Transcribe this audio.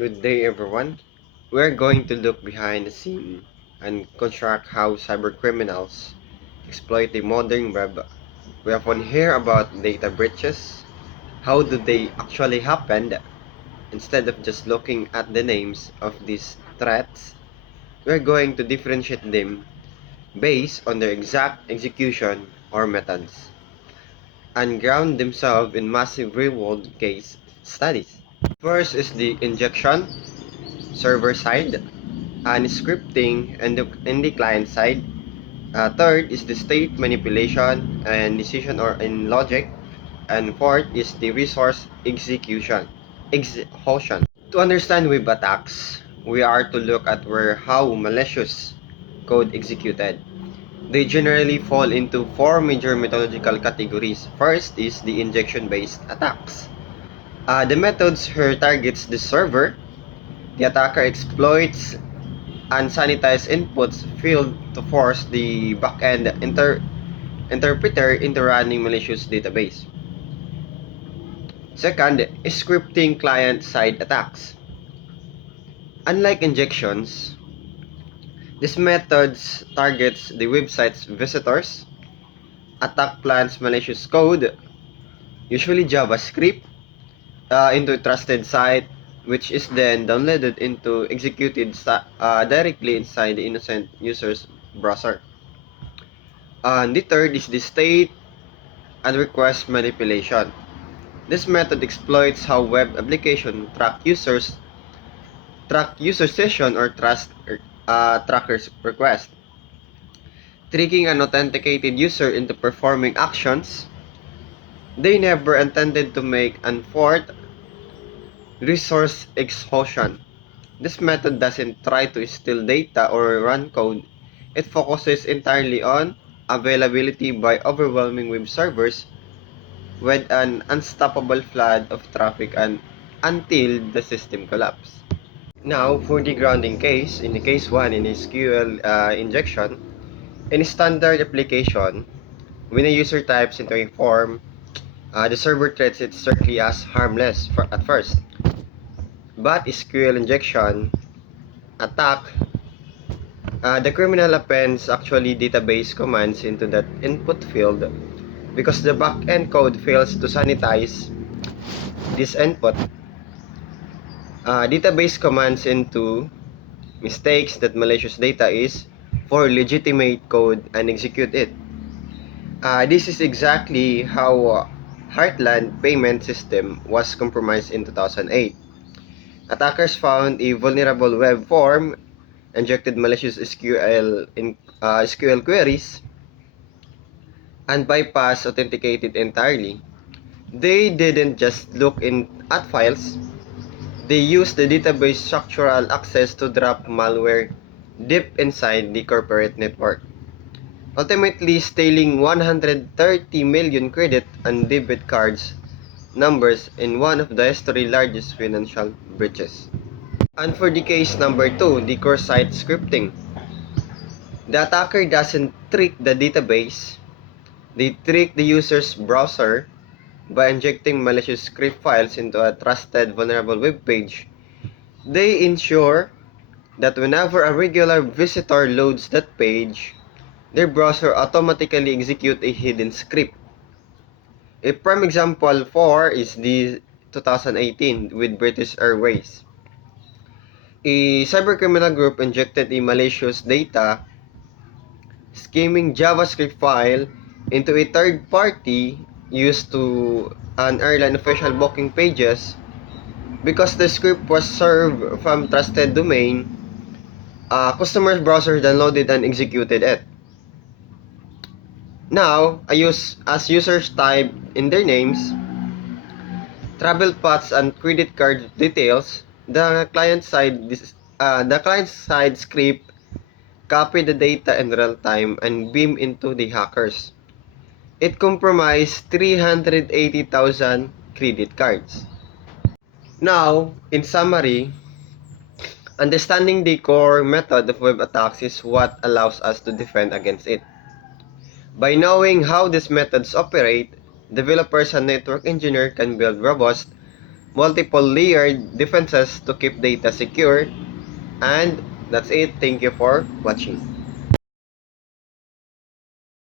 Good day, everyone. We're going to look behind the scene and construct how cybercriminals exploit the modern web. We often hear about data breaches. How do they actually happen? Instead of just looking at the names of these threats, we're going to differentiate them based on their exact execution or methods and ground themselves in massive real-world case studies. First is the injection, server side, and scripting in the client side. Third is the state manipulation and decision or in logic. And fourth is the resource execution. To understand web attacks, we are to look at how malicious code executed. They generally fall into four major methodological categories. First is the injection-based attacks. The methods here targets the server. The attacker exploits unsanitized inputs field to force the backend interpreter into running malicious database. Second is scripting client-side attacks. Unlike injections, this methods targets the website's visitors, attack plans malicious code, usually JavaScript, into a trusted site, which is then downloaded into executed directly inside the innocent user's browser. And the third is the state and request manipulation. This method exploits how web applications track user session or tracker's request, tricking an authenticated user into performing actions they never intended to make. And fourth, resource exhaustion. This method doesn't try to steal data or run code. It focuses entirely on availability by overwhelming web servers with an unstoppable flood of traffic until the system collapses. Now, for the grounding case, in the case 1 in SQL injection, in a standard application, when a user types into a form, the server treats it strictly as harmless at first. But SQL injection attack, the criminal appends actually database commands into that input field because the backend code fails to sanitize this input. Database commands into mistakes that malicious data is for legitimate code and execute it. This is exactly how Heartland payment system was compromised in 2008. Attackers found a vulnerable web form, injected malicious SQL queries, and bypassed authenticated entirely. They didn't just look at files. They used the database structural access to drop malware deep inside the corporate network, ultimately stealing 130 million credit and debit cards numbers in one of the history's largest financial breaches. And for the case number 2, the cross-site scripting. The attacker doesn't trick the database, they trick the user's browser by injecting malicious script files into a trusted vulnerable web page. They ensure that whenever a regular visitor loads that page, their browser automatically executes a hidden script. A prime example for is the 2018 with British Airways. A cybercriminal group injected a malicious data scheming JavaScript file into a third party used to an airline official booking pages. Because the script was served from trusted domain, customer's browser downloaded and executed it. Now, as users type in their names, travel paths and credit card details, the client side script copy the data in real time and beam into the hackers. It compromised 380,000 credit cards. Now, in summary, understanding the core method of web attacks is what allows us to defend against it. By knowing how these methods operate, developers and network engineers can build robust, multiple layered defenses to keep data secure. And that's it. Thank you for watching.